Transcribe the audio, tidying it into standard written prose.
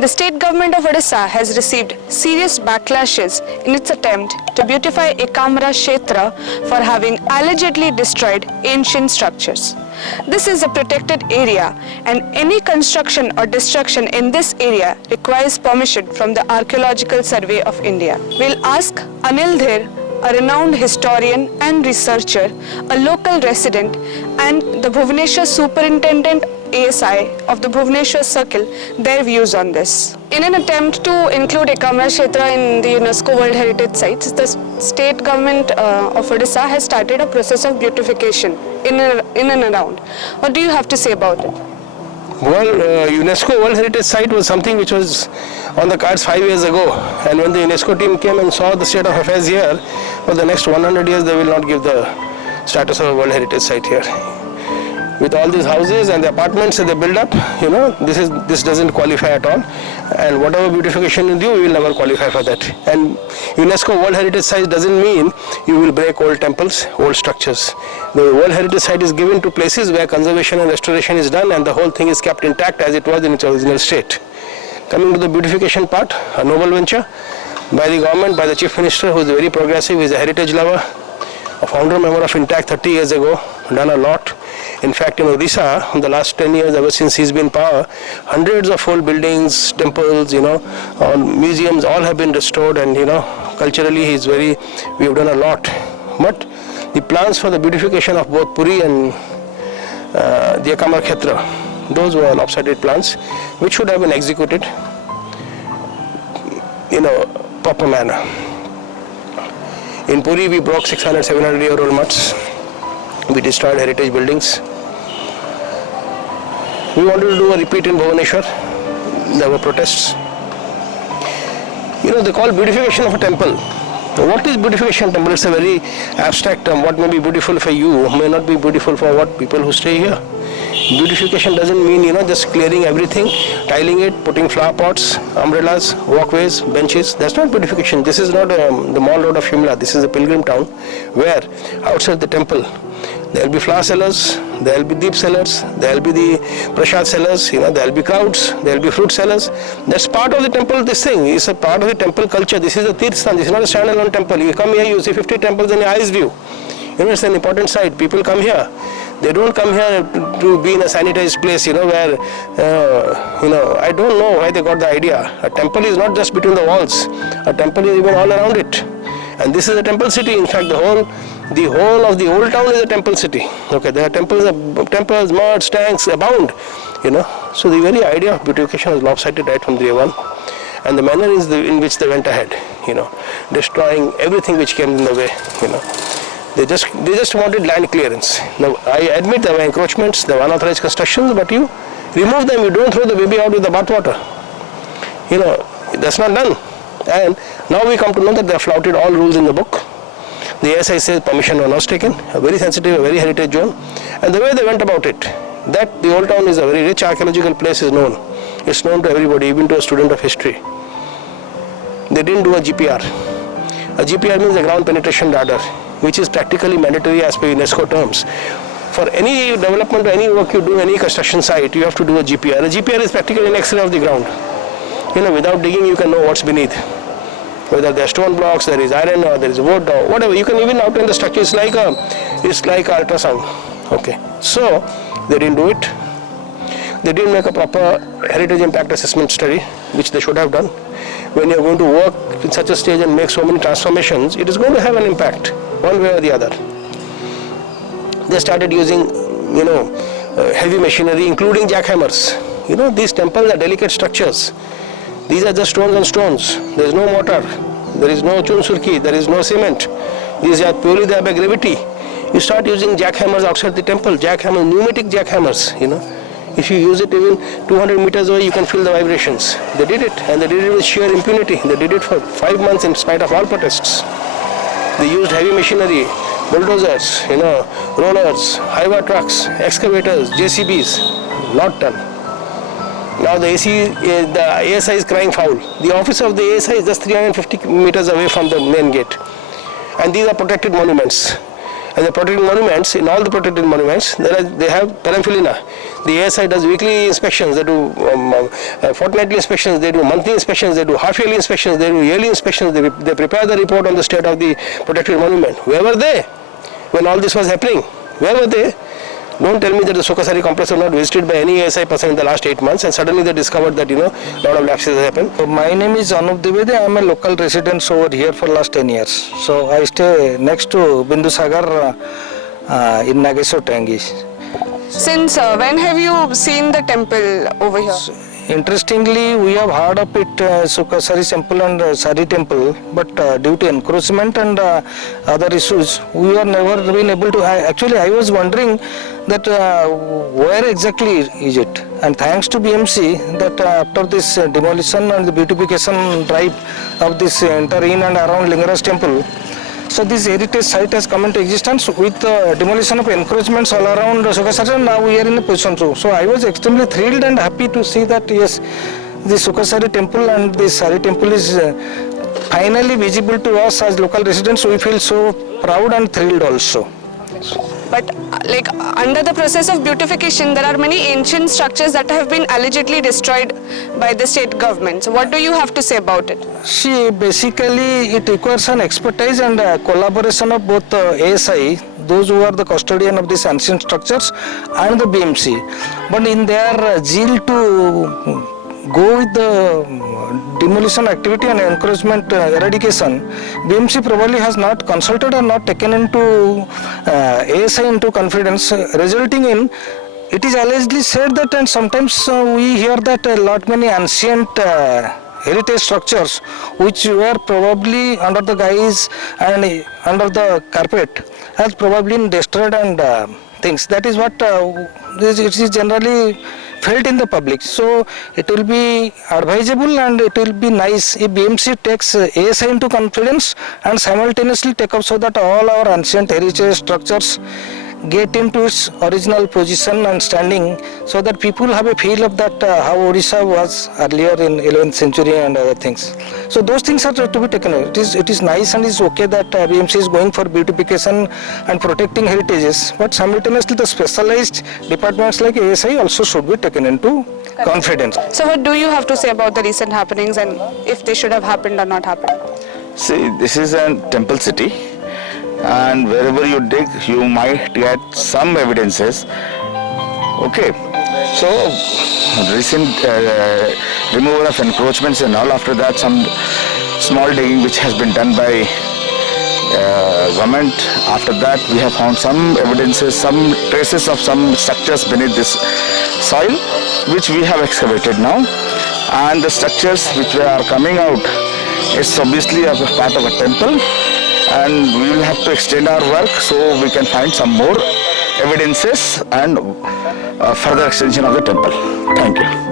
The state government of Odisha has received serious backlashes in its attempt to beautify Ekamra Kshetra for having allegedly destroyed ancient structures. This is a protected area and any construction or destruction in this area requires permission from the Archaeological Survey of India. We'll ask Anil Dher, a renowned historian and researcher, a local resident and the Bhubaneswar Superintendent ASI of the Bhubaneswar Circle, their views on this. In an attempt to include Ekamra Kshetra in the UNESCO World Heritage Sites, the state government of Odisha has started a process of beautification in and around. What do you have to say about it? Well, UNESCO World Heritage Site was something which was on the cards 5 years ago, and when the UNESCO team came and saw the state of affairs here, for the next 100 years they will not give the status of a World Heritage Site here. With all these houses and the apartments that they build up, this doesn't qualify at all, and whatever beautification you do, we will never qualify for that. And UNESCO World Heritage Site doesn't mean you will break old temples, old structures. The World Heritage Site is given to places where conservation and restoration is done and the whole thing is kept intact as it was in its original state. Coming to the beautification part, a noble venture by the government, by the Chief Minister, who is very progressive, he is a heritage lover, a founder member of Intact 30 years ago, done a lot. In fact, in Odisha, in the last 10 years, ever since he's been in power, hundreds of old buildings, temples, all museums, all have been restored, and culturally we have done a lot. But the plans for the beautification of both Puri and the Ekamra Kshetra, those were lopsided plans, which should have been executed in a proper manner. In Puri, we broke 600, 700-year-old mutts. We destroyed heritage buildings. We wanted to do a repeat in Bhubaneswar. There were protests. They call beautification of a temple. What is beautification of a temple? It's a very abstract term. What may be beautiful for you may not be beautiful for what people who stay here. Beautification doesn't mean, just clearing everything, tiling it, putting flower pots, umbrellas, walkways, benches. That's not beautification. This is not the mall road of Shimla. This is a pilgrim town where outside the temple there will be flower sellers, there will be deep sellers, there will be the prasad sellers, there will be crowds, there will be fruit sellers. That's part of the temple, this thing is a part of the temple culture. This is a tirthan, this is not a standalone temple. You come here, you see 50 temples in your eyes view. It's an important site. People come here. They don't come here to be in a sanitized place, where, I don't know why they got the idea. A temple is not just between the walls. A temple is even all around it. And this is a temple city. In fact, the whole of the old town is a temple city. Okay, there are temples, mosques, tanks abound, So the very idea of beautification was lopsided right from day one. And the manner in which they went ahead, destroying everything which came in the way, They just wanted land clearance. Now, I admit there were encroachments, there were unauthorized constructions, but you remove them, you don't throw the baby out with the bathwater. That's not done. And now we come to know that they have flouted all rules in the book. The ASI says permission was not taken, a very sensitive, a very heritage zone. And the way they went about it, that the old town is a very rich archaeological place is known. It's known to everybody, even to a student of history. They didn't do a GPR. A GPR means a ground penetration radar, which is practically mandatory as per UNESCO terms. For any development or any work you do, any construction site, you have to do a GPR. A GPR is practically an X-ray of the ground. Without digging, you can know what's beneath. Whether there are stone blocks, there is iron, or there is wood, or whatever. You can even outline the structure. It's like ultrasound. Okay. So they didn't do it. They didn't make a proper heritage impact assessment study, which they should have done. When you're going to work in such a stage and make so many transformations, it is going to have an impact, one way or the other. They started using, heavy machinery, including jackhammers. These temples are delicate structures. These are just stones on stones. There is no mortar. There is no chunsurki. There is no cement. These are purely there by gravity. You start using jackhammers outside the temple. Jackhammers, pneumatic jackhammers. If you use it even 200 meters away, you can feel the vibrations. They did it, and they did it with sheer impunity. They did it for 5 months in spite of all protests. They used heavy machinery, bulldozers, rollers, highway trucks, excavators, JCBs. Not done. Now the ASI is crying foul. The office of the ASI is just 350 meters away from the main gate. And these are protected monuments. And the protected monuments, in all the protected monuments, they have paramphelina. The ASI does weekly inspections, they do fortnightly inspections, they do monthly inspections, they do half-yearly inspections, they do yearly inspections, they prepare the report on the state of the protected monument. Where were they when all this was happening? Where were they? Don't tell me that the Sukasari complex was not visited by any ASI person in the last 8 months and suddenly they discovered that, lot of lapses have happened. So my name is Anup Dwivedi. I am a local resident over here for last 10 years. So I stay next to Bindusagar in Nageshwar Tangi. Since when have you seen the temple over here? Interestingly, we have heard of it, Sukasari temple and Sari temple, but due to encroachment and other issues, we have never been able to. Actually, I was wondering that where exactly is it? And thanks to BMC, that after this demolition and the beautification drive of this entire in and around Lingaraj temple, so this heritage site has come into existence with the demolition of encroachments all around Sukasari. Now we are in a position to. So I was extremely thrilled and happy to see that yes, the Sukasari temple and the Sari temple is finally visible to us as local residents. We feel so proud and thrilled also. But under the process of beautification, there are many ancient structures that have been allegedly destroyed by the state government. So what do you have to say about it? See, basically it requires an expertise and collaboration of both ASI, those who are the custodian of these ancient structures, and the BMC. But in their zeal to go with the demolition activity and encroachment eradication, BMC probably has not consulted or not taken into ASI into confidence, resulting in it is allegedly said that, and sometimes we hear that a lot many ancient heritage structures which were probably under the guise and under the carpet has probably been destroyed and things. That is what it is generally felt in the public. So it will be advisable and it will be nice if BMC takes ASI into confidence and simultaneously take up so that all our ancient heritage structures get into its original position and standing, so that people have a feel of that how Odisha was earlier in 11th century and other things. So those things are to be taken. It is nice and it's okay that BMC is going for beautification and protecting heritages, but simultaneously the specialized departments like ASI also should be taken into confidence. So what do you have to say about the recent happenings and if they should have happened or not happened? See, this is a temple city, and wherever you dig, you might get some evidences. Okay, so recent removal of encroachments and all. After that, some small digging which has been done by government. After that, we have found some evidences, some traces of some structures beneath this soil, which we have excavated now. And the structures which are coming out is obviously a part of a temple, and we will have to extend our work so we can find some more evidences and further extension of the temple. Thank you.